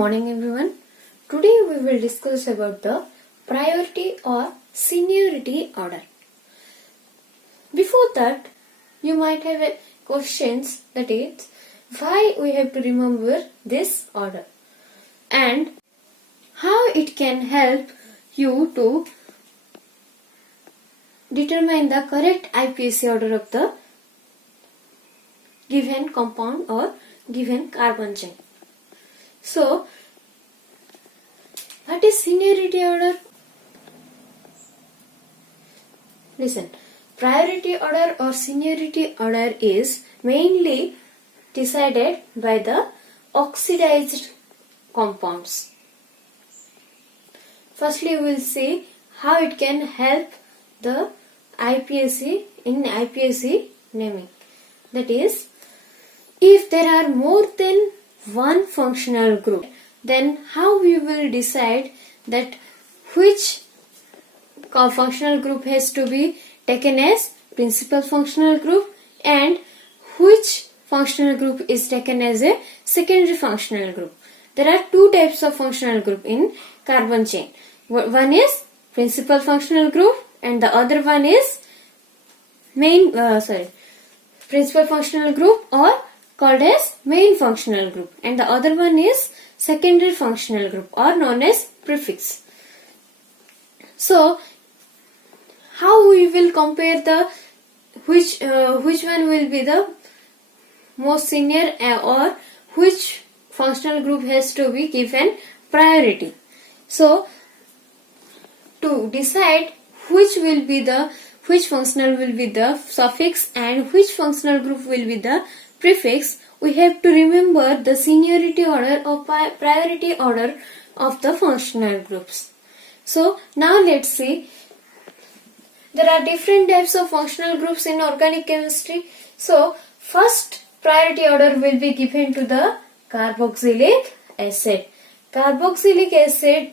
morning everyone. Today we will discuss about the priority or seniority order. Before that, you might have questions, that is, why we have to remember this order and how it can help you to determine the correct IUPAC order of the given compound or given carbon chain. So, what is seniority order? Listen, priority order or seniority order is mainly decided by the oxidized compounds. Firstly, we will see how it can help the IUPAC in IUPAC naming. That is, if there are more than one functional group, then how we will decide that which functional group has to be taken as principal functional group and which functional group is taken as a secondary functional group. There are two types of functional group in carbon chain. One is principal functional group and the other one is principal functional group or called as main functional group, and the other one is secondary functional group or known as prefix. So, how we will compare the which one will be the most senior or which functional group has to be given priority. So, to decide which functional will be the suffix and which functional group will be the prefix, we have to remember the seniority order or priority order of the functional groups. So now let's see. There are different types of functional groups in organic chemistry. So first priority order will be given to the carboxylic acid. Carboxylic acid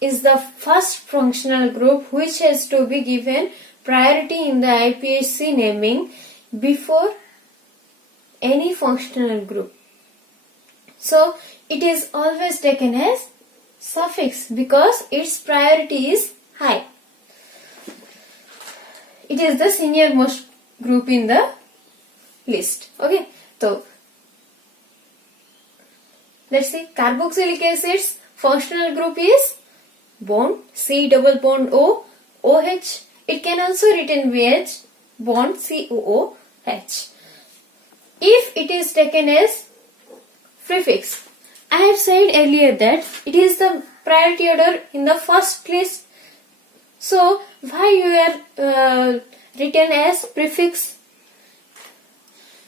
is the first functional group which has to be given priority in the IUPAC naming before any functional group. So it is always taken as suffix because its priority is high. It is the senior most group in the list. Okay, so let's see. Carboxylic acid's functional group is bond, C double bond O, OH. It can also written with bond COOH. If it is taken as prefix, I have said earlier that it is the priority order in the first list. So, why you are written as prefix?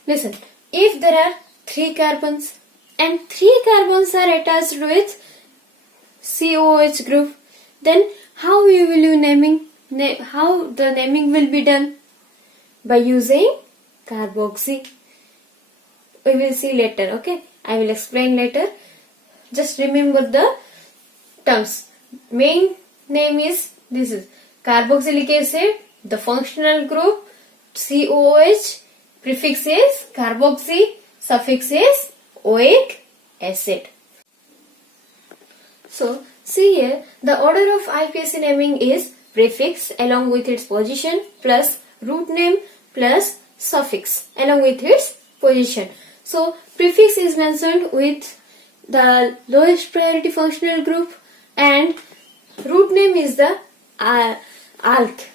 Listen, if there are 3 carbons and 3 carbons are attached with COOH group, then how you will you naming? How the naming will be done? By using carboxy. We will see later, okay? I will explain later. Just remember the terms. Main name is, this is carboxylic acid, the functional group COOH, prefix is carboxy, suffix is oic acid. So, see here, the order of IUPAC naming is prefix along with its position plus root name plus suffix along with its position. So, prefix is mentioned with the lowest priority functional group and root name is the alk.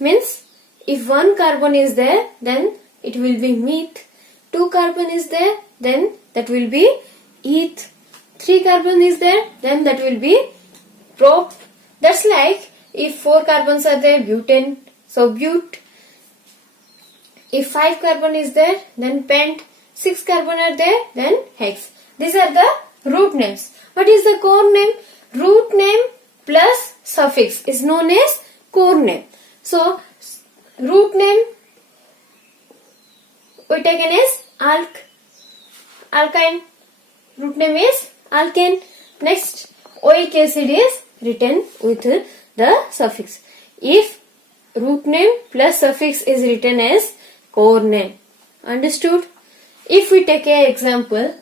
Means, if 1 carbon is there, then it will be meth. 2 carbon is there, then that will be eth. 3 carbon is there, then that will be prop. That's like if 4 carbons are there, butane, so but. If 5 carbon is there, then pent. 6 carbon are there, then hex. These are the root names. What is the core name? Root name plus suffix is known as core name. So, root name we taken as alkyne. Root name is alkane. Next, oic acid is written with the suffix. If root name plus suffix is written as core name. Understood? If we take an example,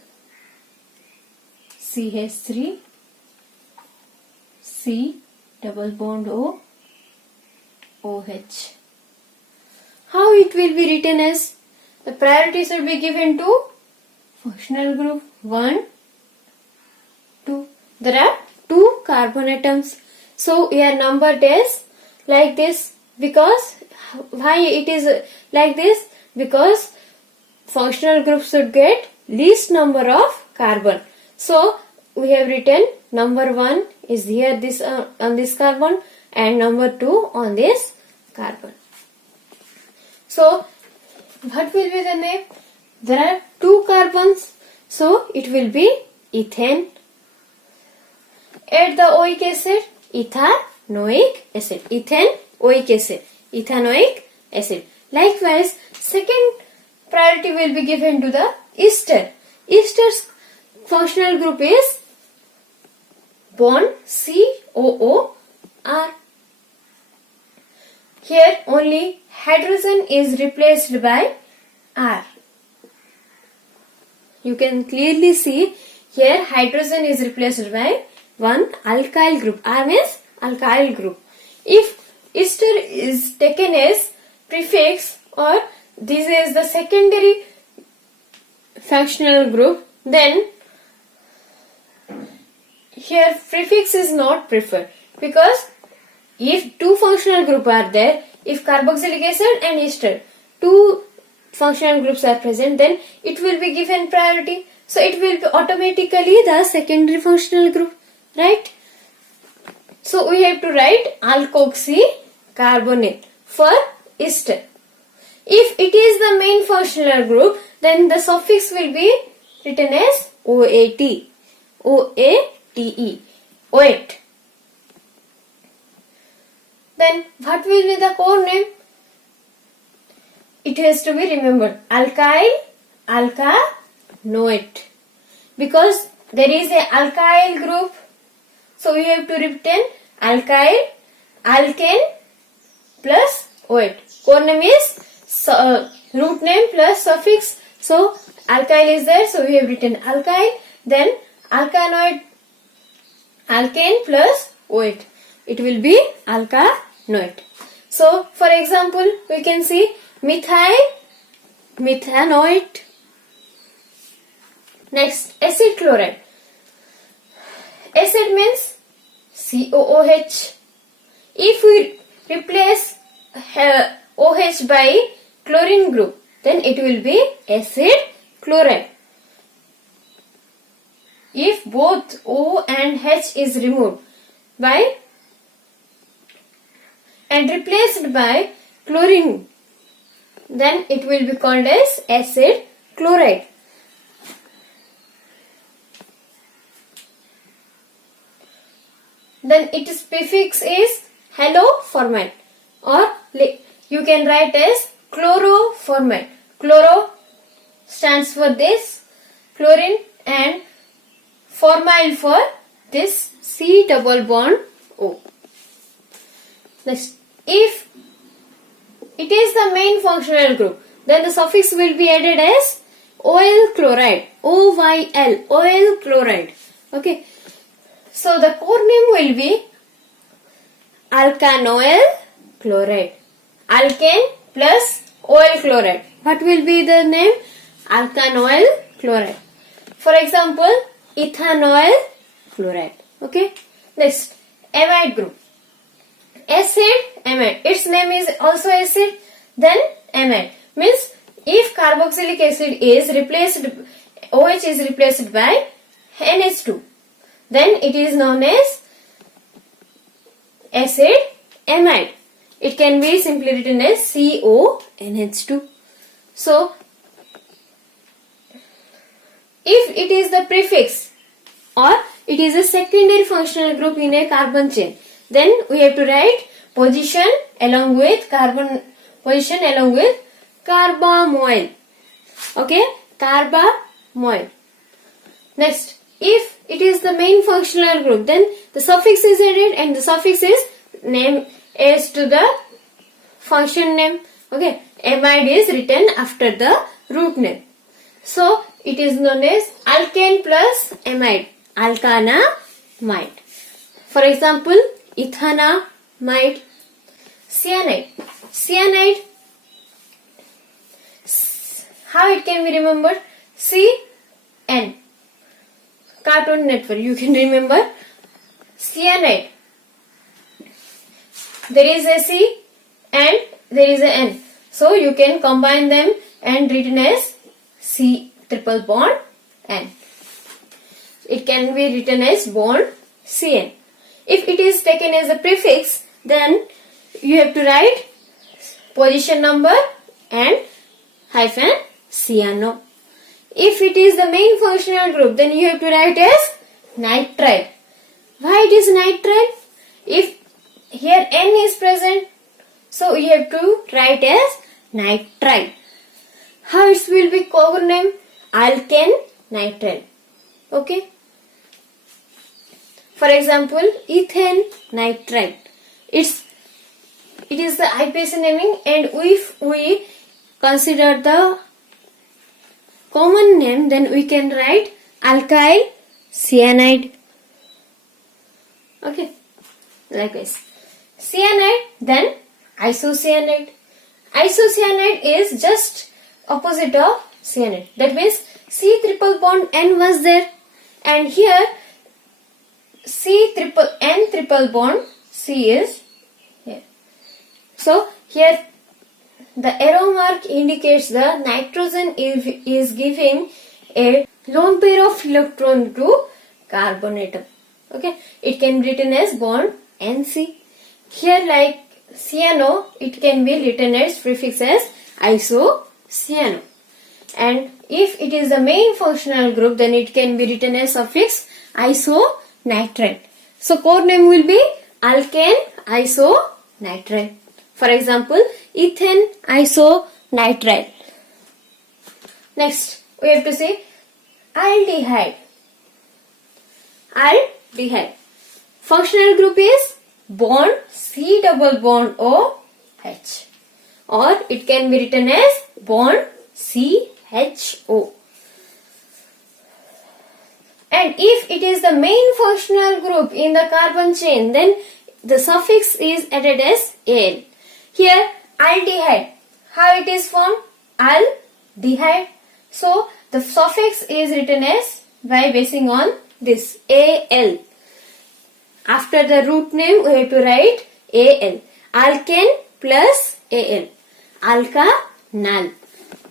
CH3 C double bond O OH. How it will be written as? The priority should be given to functional group 1, 2. There are 2 carbon atoms. So we are numbered as like this. Because why it is like this? Because functional group should get least number of carbon. So we have written number 1 is here this on this carbon and number 2 on this carbon. So what will be the name? There are 2 carbons, so it will be ethane. Add the oic acid, ethanoic acid. Ethane, oic acid, ethanoic acid. Likewise, second priority will be given to the ester. Ester's functional group is bond COOR. Here only hydrogen is replaced by R. You can clearly see here hydrogen is replaced by one alkyl group. R means alkyl group. If ester is taken as prefix or this is the secondary functional group, then here prefix is not preferred, because if 2 functional groups are there, if carboxylic acid and ester 2 functional groups are present, then it will be given priority. So it will be automatically the secondary functional group, right? So we have to write alkoxycarbonate for ester. If it is the main functional group, then the suffix will be written as OAT. OATE. OAT. Then what will be the core name? It has to be remembered. Alkyl Alkanoate. Because there is a alkyl group, so we have to written alkyl alkane plus OAT. Core name is root name plus suffix. So alkyl is there, so we have written alkyl. Then alkanoate, alkane plus OAT. It will be alkanoate. So for example, we can see methyl, methanoate. Next, acid chloride. Acid means COOH. If we replace OH by chlorine group, then it will be acid chloride. If both O and H is removed by and replaced by chlorine, then it will be called as acid chloride. Then its prefix is haloformate, or you can write as chloroformate. Chloro stands for this chlorine and formyl for this C double bond O. Next, if it is the main functional group, then the suffix will be added as OL chloride. OYL, OL chloride. Okay. So the core name will be alkanoyl chloride. Alkane plus OL chloride. What will be the name? Alkanoyl chloride. For example, ethanoyl chloride. Okay. Next, amide group. Acid, amide. Its name is also acid. Then amide means if carboxylic acid is replaced, OH is replaced by NH2, then it is known as acid amide. It can be simply written as CONH2. So, if it is the prefix or it is a secondary functional group in a carbon chain, then we have to write position along with carbon position along with carbamoyl. Okay, carbamoyl. Next, if it is the main functional group, then the suffix is added and the suffix is name as to the function name. Okay, amide is written after the root name. So it is known as alkane plus amide. alkanamide. For example, ethanamide, cyanide. Cyanide, how it can be remembered? CN. Cartoon Network, you can remember cyanide. There is a C and there is a N. So you can combine them and written as C triple bond N. It can be written as bond CN. If it is taken as a prefix, then you have to write position number and hyphen cyano. If it is the main functional group, then you have to write as nitrile. Why it is nitrile? If here N is present, so you have to write as nitrile. How it will be corename? Alkane nitrile. Okay. For example, ethane nitride. It is the IUPAC naming, and if we consider the common name, then we can write alkyl cyanide. Okay. Likewise, cyanide, then isocyanate. Isocyanate is just opposite of cyanide. That means C triple bond N was there, and here C triple N triple bond C is here. So here the arrow mark indicates the nitrogen is giving a lone pair of electron to carbon atom. Okay, it can be written as bond NC. Here, like cyano, it can be written as prefix as isocyano. And if it is the main functional group, then it can be written as suffix isonitride. So core name will be alkane isonitride. For example, ethane isonitride. Next, we have to say aldehyde. Aldehyde. Functional group is bond C double bond OH, or it can be written as bond CHO. And if it is the main functional group in the carbon chain, then the suffix is added as Al. Here aldehyde, how it is formed? Aldehyde. So the suffix is written as by basing on this Al. After the root name, we have to write Al. Alkane plus Al. Alkanal.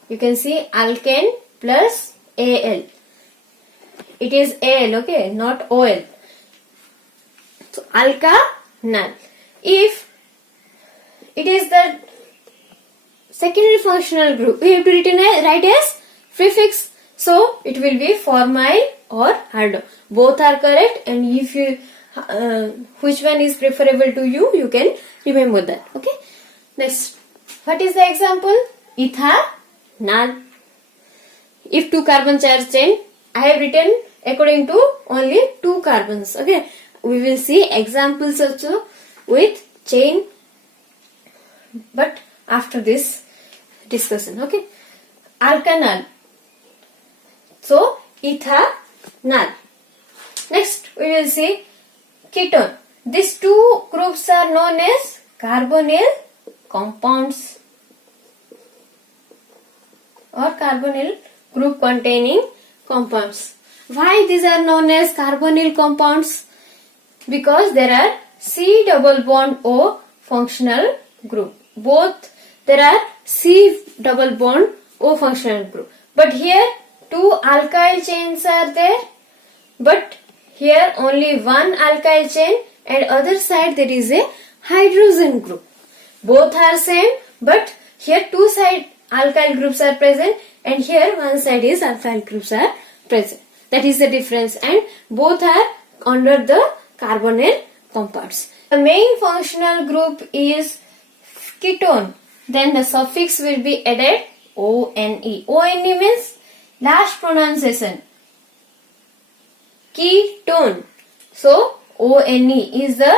You can see alkane plus Al. It is Al, okay, not OL. So alkanal. If it is the secondary functional group, we have to write as prefix. So it will be formyl or aldol. Both are correct, and if you which one is preferable to you, you can remember that. Okay. Next, what is the example? Ethanal. If two carbon charge chain, I have written according to only two carbons. Okay. We will see examples also with chain, but after this discussion. Okay. Alkanal. So ethanal. Next, we will see ketone. These two groups are known as carbonyl compounds or carbonyl group containing compounds. Why these are known as carbonyl compounds? Because there are C double bond O functional group. Both there are C double bond O functional group. But here two alkyl chains are there. But here only one alkyl chain, and other side there is a hydrogen group. Both are same, but here two side alkyl groups are present, and here one side is alkyl groups are present. That is the difference, and both are under the carbonyl compounds. The main functional group is ketone. Then the suffix will be added ONE. ONE means last pronunciation. Ketone. So ONE is the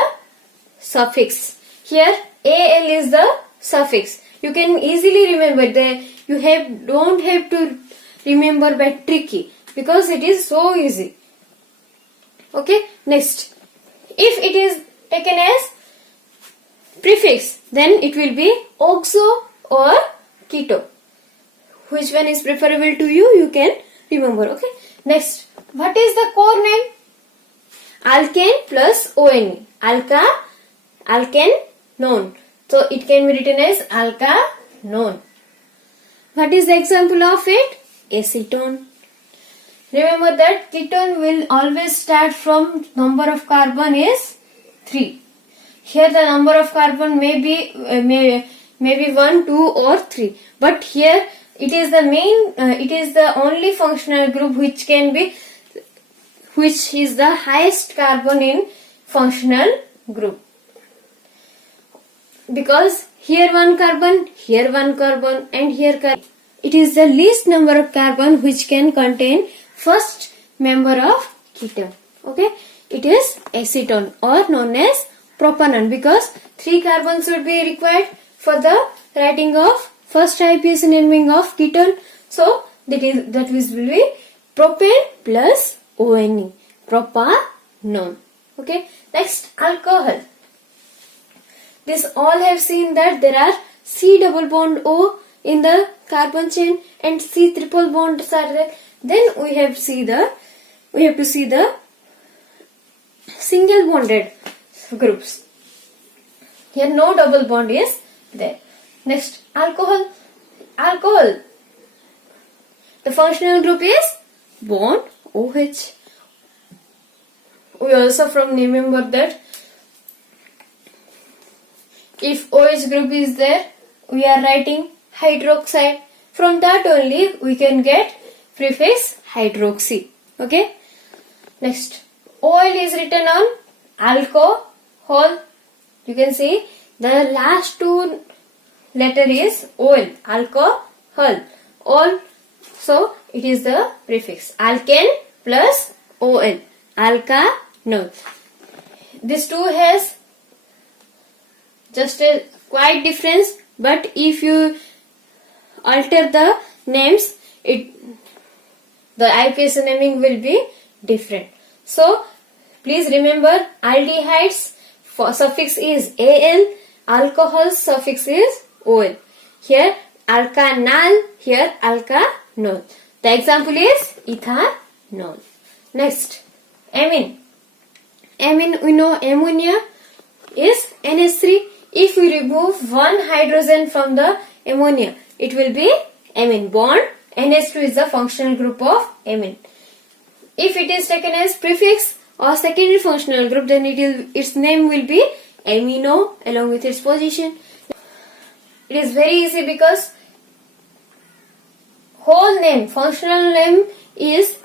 suffix. Here AL is the suffix. You can easily remember that. You don't have to remember by tricky, because it is so easy. Okay, next, if it is taken as prefix, then it will be oxo or keto. Which one is preferable to you? You can remember. Okay, next, what is the core name? Alkane plus ONE. Alkane known. So it can be written as alkanone. What is the example of it? Acetone. Remember that ketone will always start from number of carbon is 3. Here the number of carbon may be 1, 2 or 3. But here it is the only functional group which is the highest carbon in functional group. Because here one carbon, here one carbon and here carbon. It is the least number of carbon which can contain first member of ketone. Okay, it is acetone or known as propanone, because 3 carbons would be required for the writing of first IUPAC naming of ketone. So that will be propane plus ONE, propanone. Okay, next, alcohol. This all have seen that there are C double bond O in the carbon chain and C triple bonds are there. Then we have to see the single bonded groups. Here no double bond is there. Next, alcohol. Alcohol. The functional group is bond OH. We also remember that if OH group is there, we are writing hydroxide. From that only we can get prefix hydroxy. Okay. Next, OL is written on alcohol. You can see the last 2 letter is OL, alcohol. All, so it is the prefix alkane plus OL, alkanone. This 2 has just a quite difference, but if you alter the names, the IUPAC naming will be different. So please remember, aldehydes suffix is Al, alcohol suffix is OL. Here alkanal, here alkanol. The example is ethanol. Next, amine. Amine, we know ammonia is NH3. If we remove one hydrogen from the ammonia, it will be amine. Bond NH2 is the functional group of amine. If it is taken as prefix or secondary functional group, then its name will be amino along with its position. It is very easy because whole name, functional name is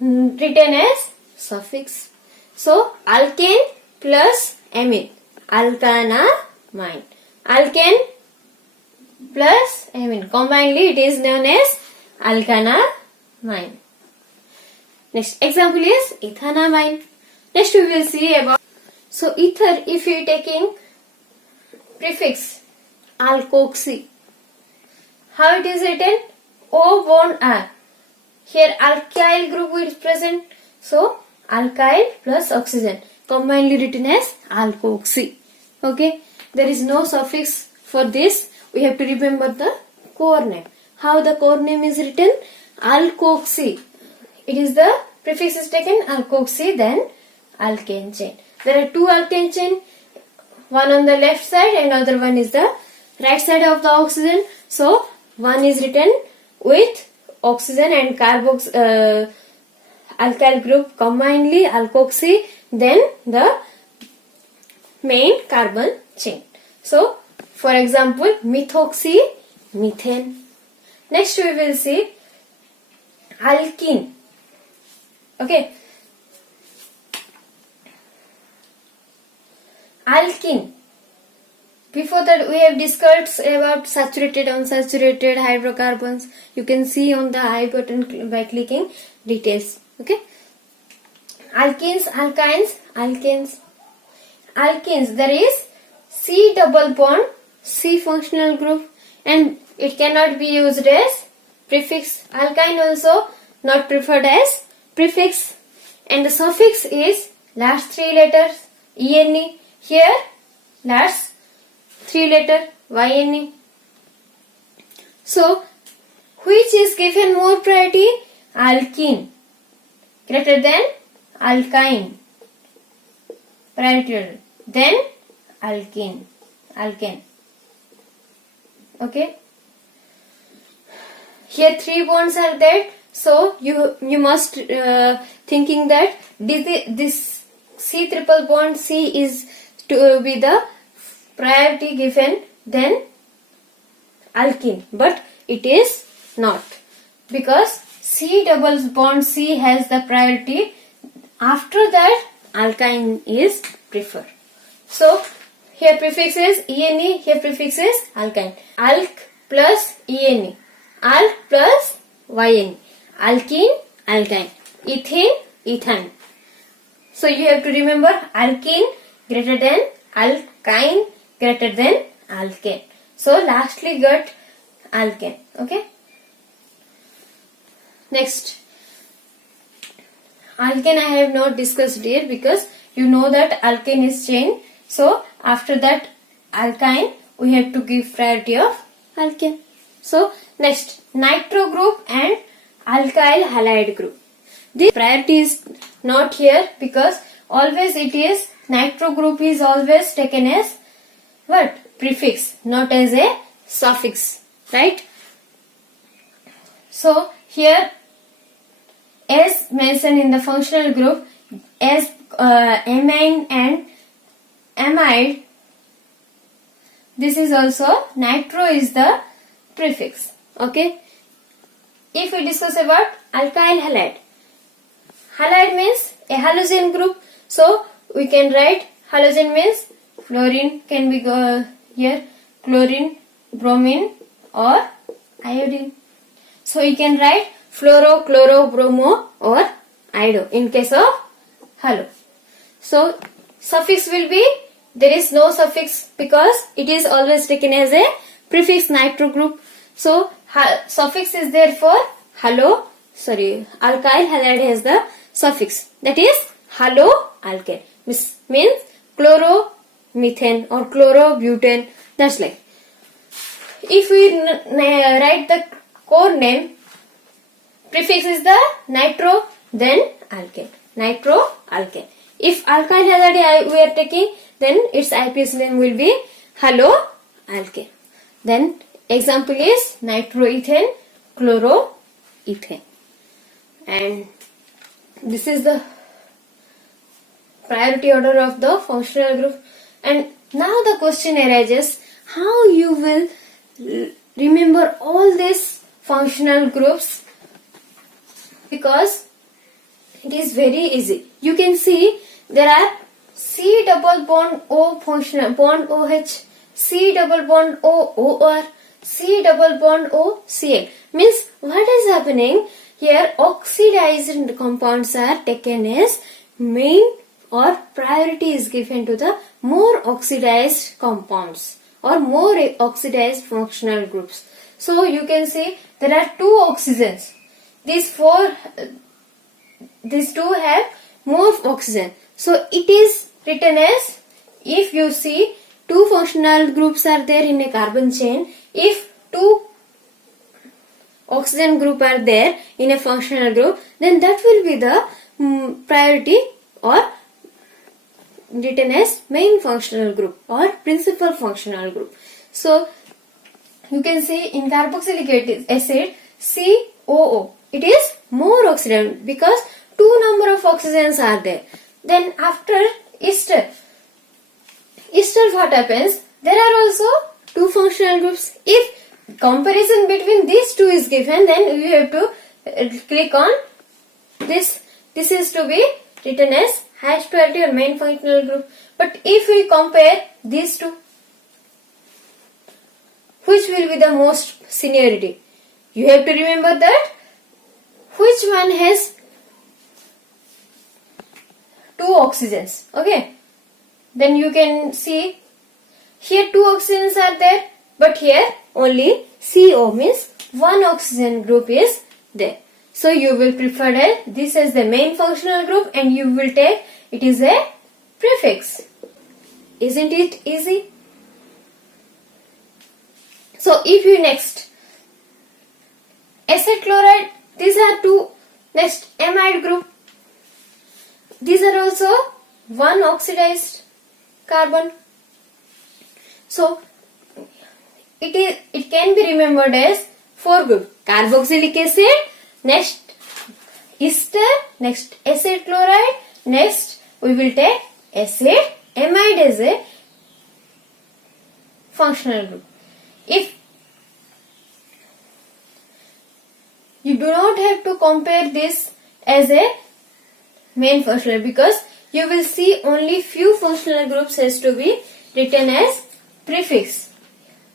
written as suffix. So alkane plus amine, alkanamine. Alkane plus amine, combinedly it is known as alkanamine. Next example is ethanamine. Next we will see about, so ether, if you are taking prefix alkoxy, how it is written? O bond R. Here alkyl group is present, so alkyl plus oxygen, combinedly written as alkoxy. Okay, there is no suffix for this. We have to remember the core name. How the core name is written? Alkoxy. It is the prefix is taken alkoxy, then alkane chain. There are 2 alkane chain, one on the left side and other one is the right side of the oxygen. So one is written with oxygen and alkyl group combinedly alkoxy, then the main carbon chain. So for example, methoxy, methane. Next we will see alkene. Okay, alkene. Before that we have discussed about saturated, unsaturated hydrocarbons. You can see on the I button by clicking details. Okay, alkenes, alkynes, alkanes. Alkenes, there is C double bond, C functional group, and it cannot be used as prefix. Alkyne also not preferred as prefix, and the suffix is last 3 letters ENE. Here last 3 letter YNE. So which is given more priority? Alkene greater than alkyne. Priority then alkene. Alkane. Okay. Here 3 bonds are there. So you must thinking that this C triple bond C is to be the priority given then alkene, but it is not, because C double bond C has the priority. After that alkyne is preferred. So here prefix is ENE, here prefix is alkyne. Alk plus ENE, alk plus YNE, alkene, alkyne, ethene, ethane. So you have to remember alkene greater than alkyne greater than alkane. So lastly got alkane. Okay. Next, alkane I have not discussed here because you know that alkane is chain. So after that alkyne we have to give priority of alkane. So next, nitro group and alkyl halide group. This priority is not here because always it is nitro group is always taken as what? Prefix, not as a suffix, right? So here as mentioned in the functional group, as amine and amide, this is also nitro is the prefix. Okay. If we discuss about alkyl halide, halide means a halogen group. So we can write halogen means fluorine can be here, chlorine, bromine or iodine. So you can write fluoro, chloro, bromo or iodo in case of halo. So suffix will be, there is no suffix because it is always taken as a prefix nitro group. So suffix is there for alkyl halide has the suffix, that is halo alkane, means chloromethane or chlorobutane. That's like, if we write the core name, prefix is the nitro, then alkane, nitro alkane. If alkyl halide we are taking, then its IPS name will be halo alkane. Then example is nitroethane, chloroethane. And this is the priority order of the functional group. And now the question arises, how you will remember all these functional groups, because it is very easy. You can see there are C double bond O functional bond OH, C double bond O OR, C double bond O Cl. Means what is happening here? Oxidized compounds are taken as main or priority is given to the more oxidized compounds or more oxidized functional groups. So you can see there are 2 oxygens. These two have more oxygen. So it is written as, if you see 2 functional groups are there in a carbon chain, if 2 oxygen group are there in a functional group, then that will be the priority or written as main functional group or principal functional group. So you can see in carboxylic acid COO, it is more oxidant because 2 number of oxygens are there. Then after ester what happens? There are also 2 functional groups. If comparison between these 2 is given, then you have to click on this. This is to be written as highest priority or main functional group. But if we compare these 2, which will be the most seniority? You have to remember that which one has 2 oxygens. Okay. Then you can see here 2 oxygens are there, but here only CO, means 1 oxygen group is there. So you will prefer this as the main functional group and you will take it is a prefix. Isn't it easy? So if you next acid chloride, these are two. Next amide group, these are also one oxidized carbon. So it can be remembered as 4 group: carboxylic acid, next ester, next acid chloride, next we will take acid amide as a functional group. If you do not have to compare this as a main functional, because you will see only few functional groups has to be written as prefix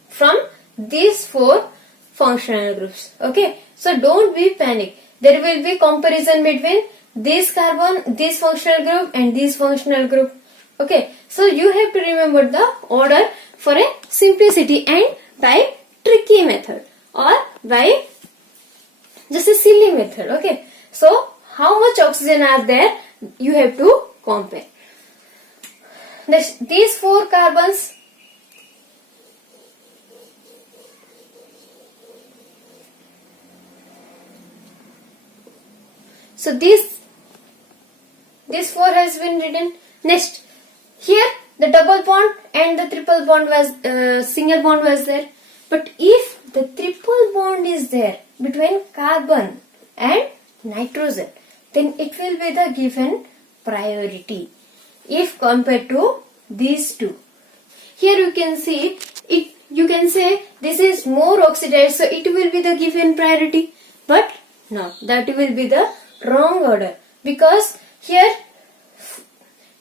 from these 4 functional groups. Okay, so don't be panic. There will be comparison between this carbon, this functional group and this functional group. Okay, so you have to remember the order for a simplicity and by tricky method or by just a silly method. Okay, so how much oxygen are there, you have to compare. These 4 carbons, so this 4 has been written. Next, here the double bond and the triple bond was single bond was there. But if the triple bond is there between carbon and nitrogen, then it will be the given priority if compared to these two. Here you can see it. You can say this is more oxidized, so it will be the given priority. But no, that will be the wrong order, because here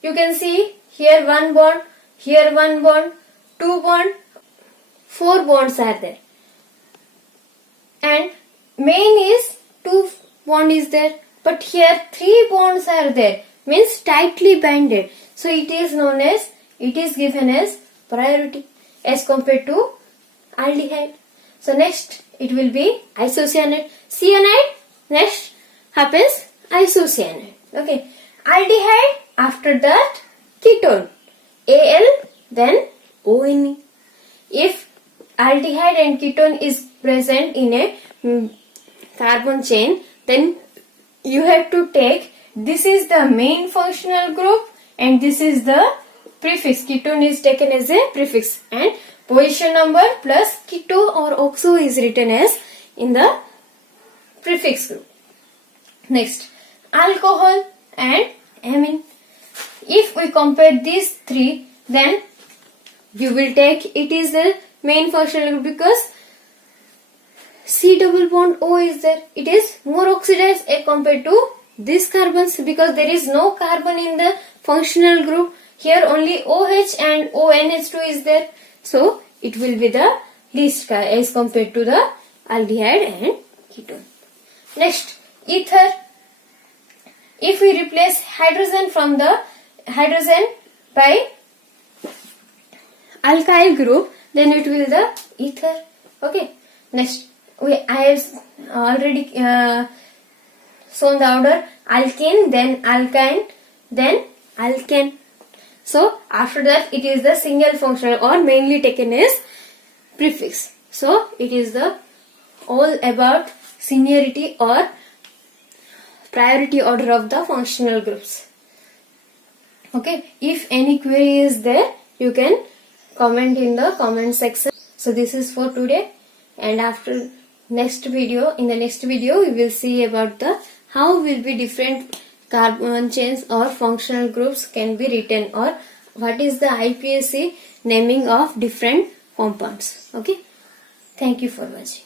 you can see here 1 bond, here 1 bond, 2 bond, 4 bonds are there, and main is 2 bond is there, but here 3 bonds are there, means tightly banded. So it is known as, it is given as priority as compared to aldehyde. So next it will be isocyanate. Cyanide, next happens isocyanate. Okay, aldehyde, after that ketone, Al, then ONe. If aldehyde and ketone is present in a carbon chain, then you have to take, this is the main functional group and this is the prefix. Ketone is taken as a prefix and position number plus keto or oxo is written as in the prefix group. Next, alcohol and amine. If we compare these 3, then you will take, it is the main functional group because C double bond O is there. It is more oxidized as compared to these carbons, because there is no carbon in the functional group. Here only OH and ONH2 is there. So it will be the least as compared to the aldehyde and ketone. Next, ether. If we replace hydrogen from the hydrogen by alkyl group, then it will be the ether. Okay. Next, I have already shown the order: alkene, then alkyne, then alkane. So after that it is the single functional or mainly taken as prefix. So it is the all about seniority or priority order of the functional groups. Okay, if any query is there, you can comment in the comment section. So this is for today, and after next video, in the next video we will see about the how will be different carbon chains or functional groups can be written, or what is the IUPAC naming of different compounds. Okay, thank you for watching.